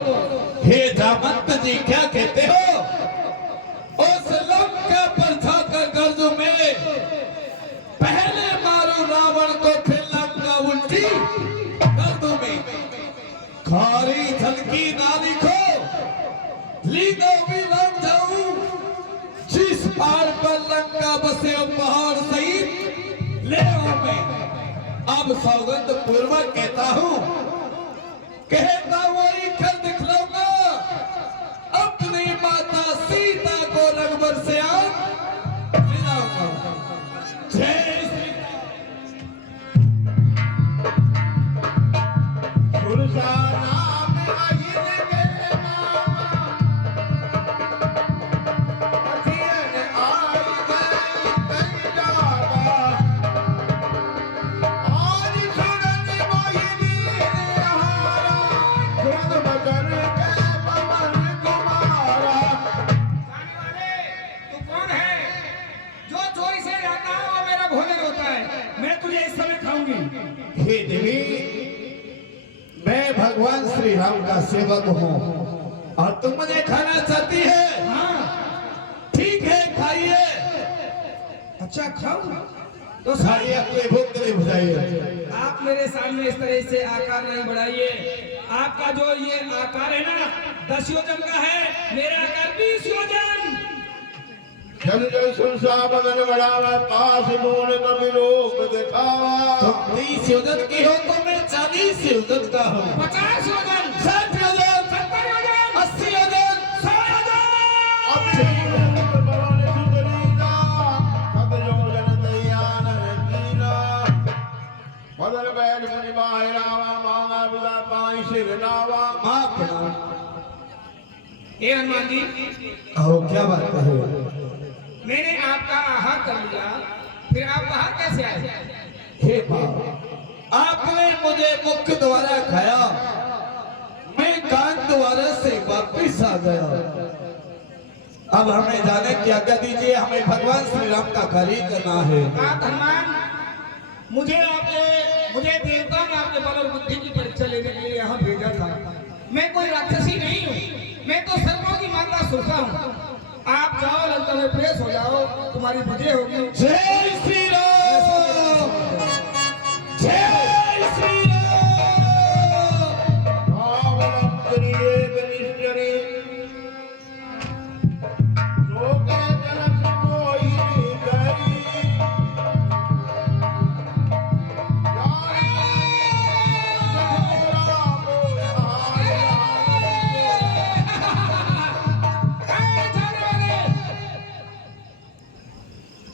हे जामंत जी क्या कहते हो? उस लंका पर जाकर गर्ज में पहले मारो रावण को, फिर लंका उल्टी गर्द में। खारी झलकी ना दिखो, लीनो भी लग जाऊं। जिस पहाड़ पर लंका बसे पहाड़ सहित ले आओ मैं। अब सौगंध पूर्वक कहता हूं, कहता वही खल दिखलाऊंगा अपनी माता सीता को रघुवर से मिलाऊंगा। जय श्री सुरसाना में आइन के मामा अखियन आई गई कई जागा। आज सुरन मोहिनी ने हारा, सुरन बदन के पवन कुमारा। जाने वाले, तू कौन है? जो चोरी से जाता है वो मेरा भोजन होता है। मैं तुझे इस समय खाऊंगी। हे देवी, मैं भगवान श्री राम का सेवक हूँ और तुम मुझे खाना चाहती है। हाँ, ठीक है, खाइए। अच्छा खाऊं? तो खाइए, अपनी भूख नहीं बुझाइए। आप मेरे सामने इस तरह से आकार नहीं बढ़ाइए। आपका जो ये आकार है ना 10 योजन का है, मेरा आकार 20 योजन। जल जल सुरसा बदन बढ़ावा, पास मूल कभी रूप दिखावा। तुम 30 योजन की हो तो मैं 40 योजन का हूँ। 50 योजन, 60 योजन, 70 योजन, 80 योजन, 100 योजन। अब रूप भवन सुधरीला, पद योजन दयान रंगीला। बदल बैल मुनि बाहिरावा, मांगा बिदा पाई सिर नावा। माँ प्रणाम। हे हनुमान जी, कहो क्या बात है? मैंने आपका आहार कर लिया, फिर आप बाहर कैसे आए? हे बाप, आपने मुझे मुख द्वारा खाया, मैं कान द्वारा से वापिस आ गया। अब हमें जाने की आज्ञा दीजिए, हमें भगवान श्री राम का कार्य करना है। आप हनुमान, मुझे देवता ने आपके बल और बुद्धि की परीक्षा लेने के लिए यहाँ भेजा था। मैं कोई राक्षसी नहीं हूँ, मैं तो सर्वों की माता सुरसा हूँ। आप जाओ, लंका में प्रवेश हो जाओ, तुम्हारी विजय होगी। जय श्री राम, जय श्री राम। भावलंकरी एक निश्चरी, लोके जलस मोहिनी करी।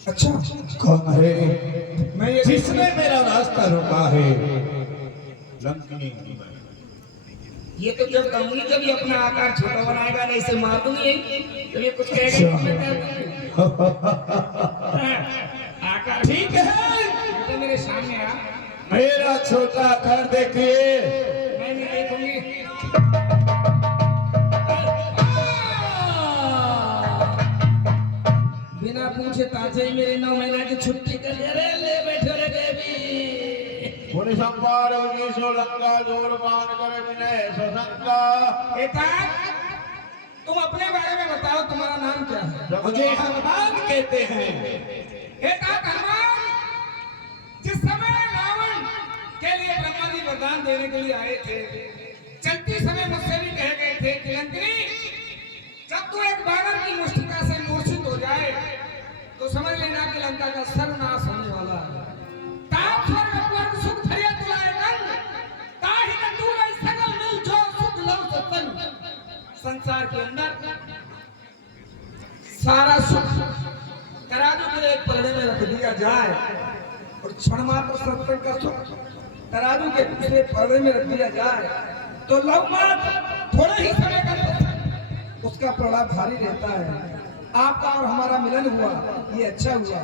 अच्छा, कौन है मैं ये जिसने मेरा रास्ता रोका है? लंकनी ये तो जब कहूंगी जब ये अपना आकार छोटा बनाएगा, नहीं से मार दूंगी। जब ये कुछ कहेगा तो मैं कर दूंगी। आकार ठीक है, ये तो मेरे सामने आ, मेरा छोटा घर देखिए। मैं नहीं देखूंगी। बिना पूछे ताजे ही मेरे 9 महीना की छुट्टी कर लिया। रे ले बैठो रे देवी। मुनि संपार उनी सोलंका, जोर पान करे विनय सशंका। एकाक, तुम अपने बारे में बताओ, तुम्हारा नाम क्या है? मुझे हनुमान कहते हैं। एकाक हनुमान, जिस समय रावण के लिए ब्रह्मा जी वरदान देने के लिए आए थे, चलते समय मुझसे भी कह गए थे कि लंकनी, जब तू एक बानर की मुष्टिका से मूर्छित हो जाए तो समझ लेना कि लंका का सर्वनाश होने वाला है। ताप स्वर्ग अपवर्ग सुख धरिया तुलाए कर, ताहि न दूरै सकल मिल जो सुख लव सतन। संसार के अंदर सारा सुख तराजू के एक पलड़े में रख दिया जाए और क्षण मात्र सत्संग का सुख तराजू के दूसरे पलड़े में रख दिया जाए तो लव मात्र थोड़े ही समय का सत्संग, उसका प्रभाव भारी रहता है। आपका और हमारा मिलन हुआ, ये अच्छा हुआ।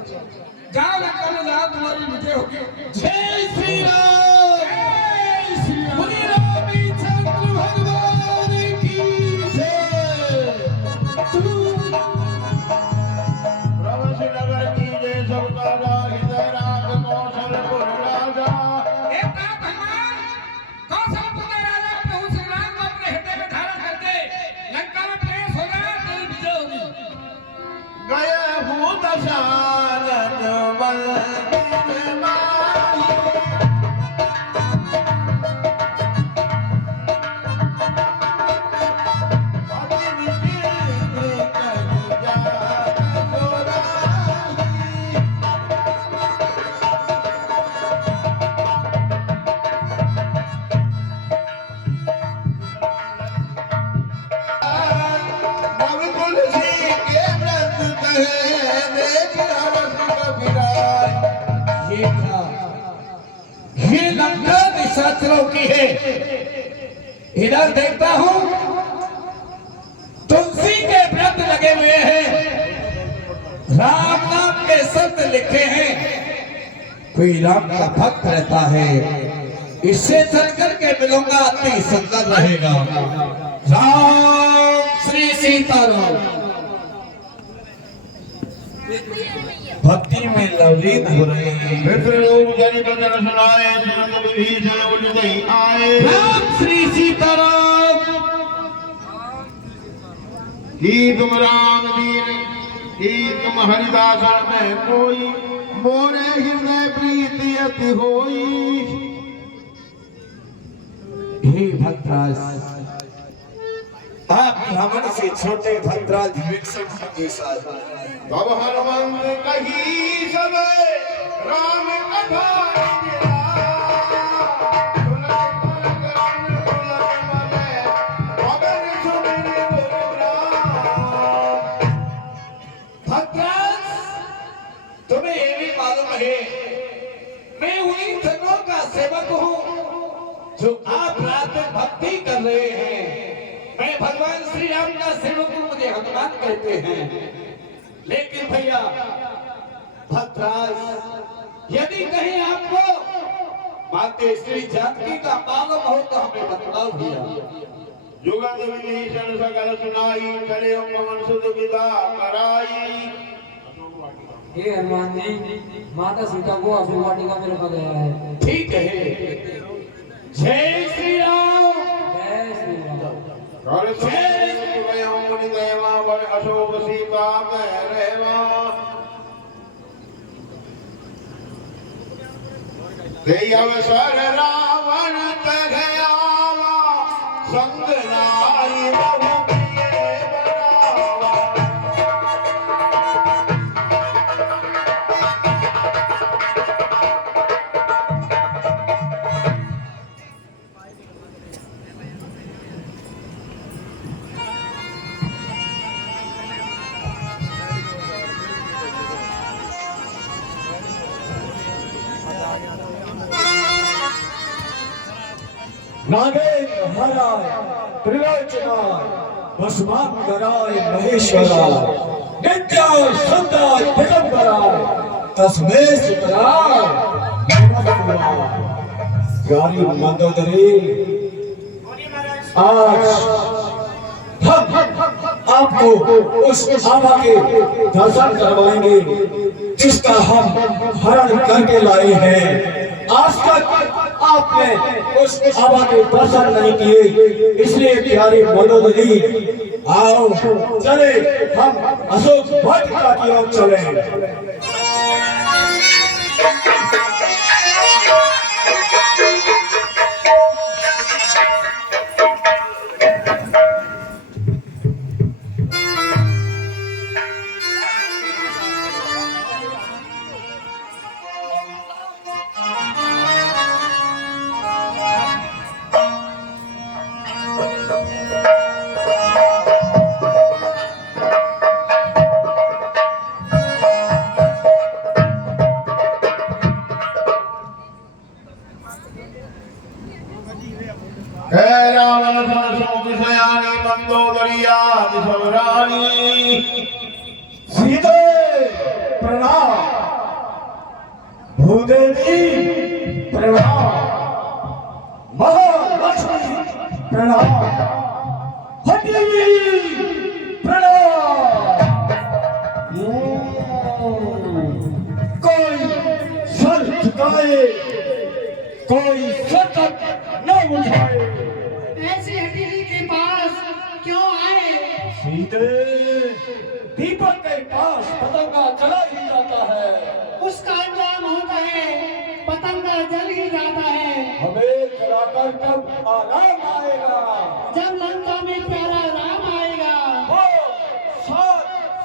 जाओ लंका में जाओ, तुम्हारी विजय होगी। जय श्री राम, जय श्री राम। मुनि रामचंद्र भगवान की जय। प्रवश नगर की जय, सबका हृदय राग कौशलपुर राजा। एक बात हनुमान, कौशलपुर के राजा प्रभु श्री राम को अपने हृदय में धारण तपस्या की है। इधर देखता हूं तुलसी के व्रत लगे हुए हैं, राम नाम के शब्द लिखे हैं। कोई राम का भक्त रहता है, इससे चल करके मिलूंगा, अति सुंदर रहेगा। राम श्री सीताराम। भक्ति में लवलीन हो रहे हैं। मित्र लोग जनि बचन सुनाए, सुनत विभीषण उठते आए। राम श्री सीताराम। ही तुम राम दीन, ही तुम हरिदासन में कोई, मोरे हृदय प्रीति अति होई। हे भक्तराज, आप ब्राह्मण से छोटे भक्तराज विवेक्षण के साथ तब हनुमंत कही सब राम कथा गिरा। तुलक तुलक रन तुलक मने, पवन सुमिरि गुरुग्राम। भक्तराज, तुम्हें ये भी मालूम है मैं उन्हीं जनों का सेवक हूँ जो आप रात में भक्ति कर रहे हैं। मैं भगवान श्री राम का सेवक हूँ, मुझे हनुमान कहते हैं। लेकिन भैया भक्तराज, यदि कहीं आपको माते श्री जानकी का मालूम हो तो हमें बतलाओ भैया। जुगत विभीषण सकल सुनाई, चले पवन सुत विदा कराई। हे हनुमान जी, माता सीता को असुर वाटिका में रखा गया है। ठीक है, जय श्री राम। जय श्री राम। कर सुमय मुनि देवा, वर अशोक सीता में रहवा। ते अवसर रावण तह आवा, संग लाई बहु किए बरावा। नागेन्द्र हराय त्रिलोचनाय भस्मांतराय महेश्वराय नित्याय सुंदराय दिगंबराय तस्मै सुतराय नमः। प्यारी मंदोदरी, आज हम आपको उस आभा के दर्शन करवाएंगे जिसका हम हरण करके लाए हैं। आज तक आपने उस आभा के दर्शन नहीं किए, इसलिए प्यारी मनोदरी, आओ चले हम अशोक वाटिका की ओर चले। रावण सयानी मंदोदरिया दिशवरानी। सीते प्रणाम, भूदेवी प्रणाम, महालक्ष्मी प्रणाम, हटदेवी प्रणाम। कोई सर झुकाए, कोई सर तक न उठाए। ऐसी हथेली के पास क्यों आए? सीते, दीपक के पास पतंगा जला ही जाता है। उसका अंजाम होता है पतंगा जल ही जाता है। हमें जलाकर कब आराम आएगा? जब लंका में प्यारा राम आएगा। वो सात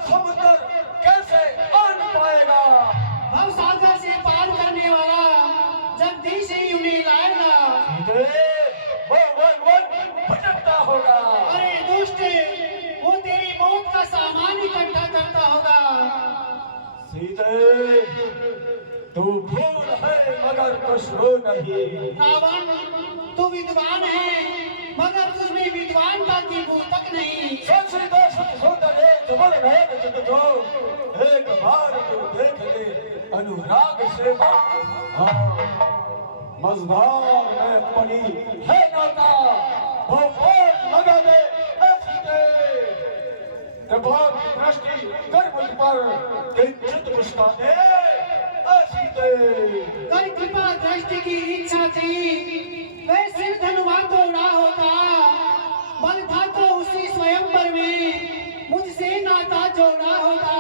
समुद्र कैसे आन पाएगा? भव सागर से पार करने वाला जगदीश ही उन्हें लाएगा। सीते, वो भटकता होगा। अरे दुष्ट, वो तेरी मौत का सामान इकट्ठा करता होगा। सीते, तू भूल है मगर कुछ रो नहीं। रावण, तू विद्वान है मगर तुझमें विद्वानता की बू तक नहीं। एक बार तू देख ले अनुराग से मजदार में पड़ी है नाता वो बोल लगा दे प्रभाव की दृष्टि कर मुझ पर किंचित मुस्का दे कर कृपा दृष्टि की इच्छा थी वह सिर धनुमा तो ना होता बल था तो उसी स्वयंवर में मुझसे नाता जोड़ा होता।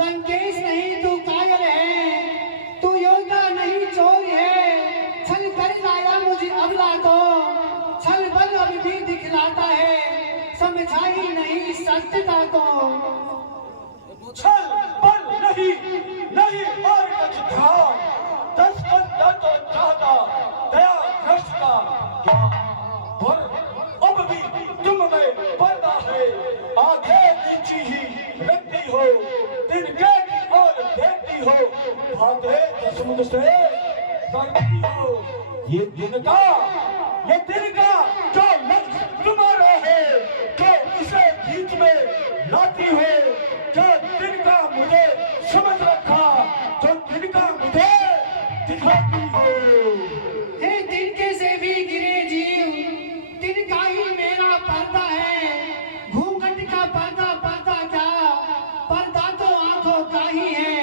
लंकेश नहीं तू कायर है तू योद्धा नहीं चोर है छल कर लाया मुझे अबला को छल बल अब भी दिखलाता है समझा ही नहीं सत्यता को। छल बल नहीं नहीं और कुछ था 10 बंदा तो चाहता दया भ्रष्टता क्या पर अब भी तुम में पर्दा है आगे नीची ही रखती हो तिनके की ओर देखती हो भागे दसमुद से करती हो ये दिन का जो लक्ष्य तुम्हारा है जो इसे बीच में लाती हो जो दिन का मुझे समझ रखा जो दिन का मुझे दिखाती हो। हे तिनके से भी गिरे जीव तिनका ही मेरा पर्दा है घूंघट का पर्दा पर्दा क्या पर्दा तो आंखों का ही है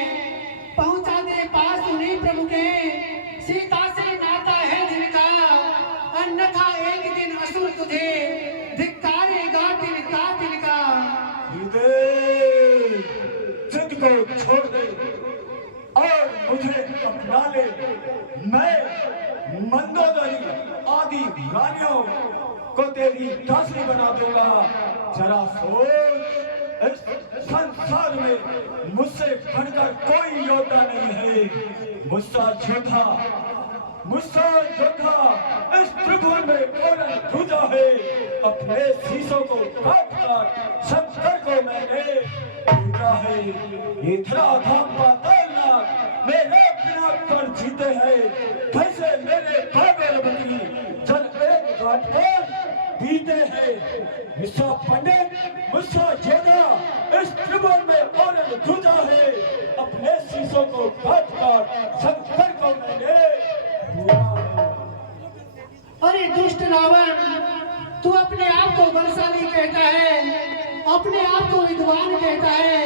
पहुंचा दे पास उन्हीं प्रभु के सीता से नाता है जिनका अन्यथा एक दिन असुर तुझे धिक्कारेगा तिनका तिनका। जिद को छोड़ दे और मुझे अपना ले मैं मंदोदरी आदि रानियों को तेरी दासी बना दूंगा। जरा सोच इस संसार में मुझसे बढ़कर कोई योद्धा नहीं है मुझसा योद्धा इस त्रिभुवन में औरन दूजा है अपने शीशों को काट काट शंकर को मैंने पूजा है इतना धापा तैरना मेरे बिना पर जीते हैं कैसे मेरे पागल बदली जल एक घाट पर बीते हैं मुझसा पंडित मुझसा योद्धा इस त्रिभुवन में औरन दूजा है अपने शीशों को काट काट शंकर को मैंने अरे दुष्ट रावण तू अपने आप को बलशाली कहता है अपने आप को विद्वान कहता है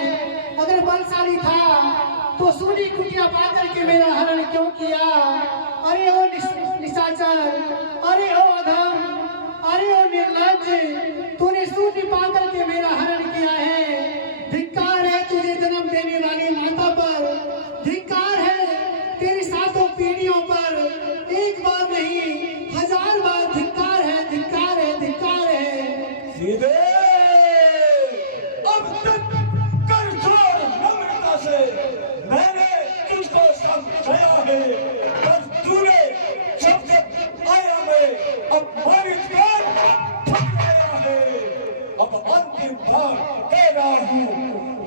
अगर बलशाली था तो सूरी कुटिया पाकर के मेरा हरण क्यों किया। अरे ओ निशाचर अरे ओ अधम अरे ओ निर्लज्ज तूने सूरी पाकर के मेरा हरण किया है। धिक्कार है तुझे जन्म देने वाली माता पर धिक्कार है तेरी सातों पीढ़ियों पर एक बार नहीं 1000 बार धिक्कार है धिक्कार है धिक्कार है। सीधे अब तक कर जोर नम्रता से मैंने तुझको समझाया है पर तूने जब तक आया मैं अपमानित कर ठुकराया है। अब अंतिम बार कह रहा हूँ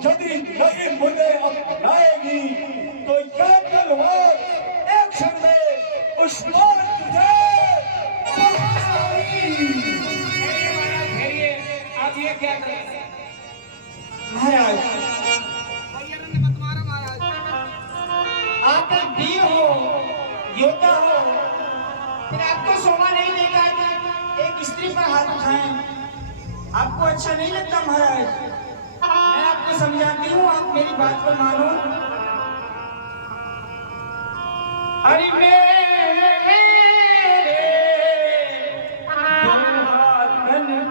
यदि नहीं मुझे अपनाएगी तो यह तलवार एक क्षण में उस पार तुझे आप ये क्या करें महाराज आप एक वीर हो योद्धा हो फिर आपको शोभा नहीं देगा कि एक स्त्री पर हाथ उठाएं। आपको अच्छा नहीं लगता महाराज मैं आपको समझाती हूँ आप मेरी बात को मानो। अरे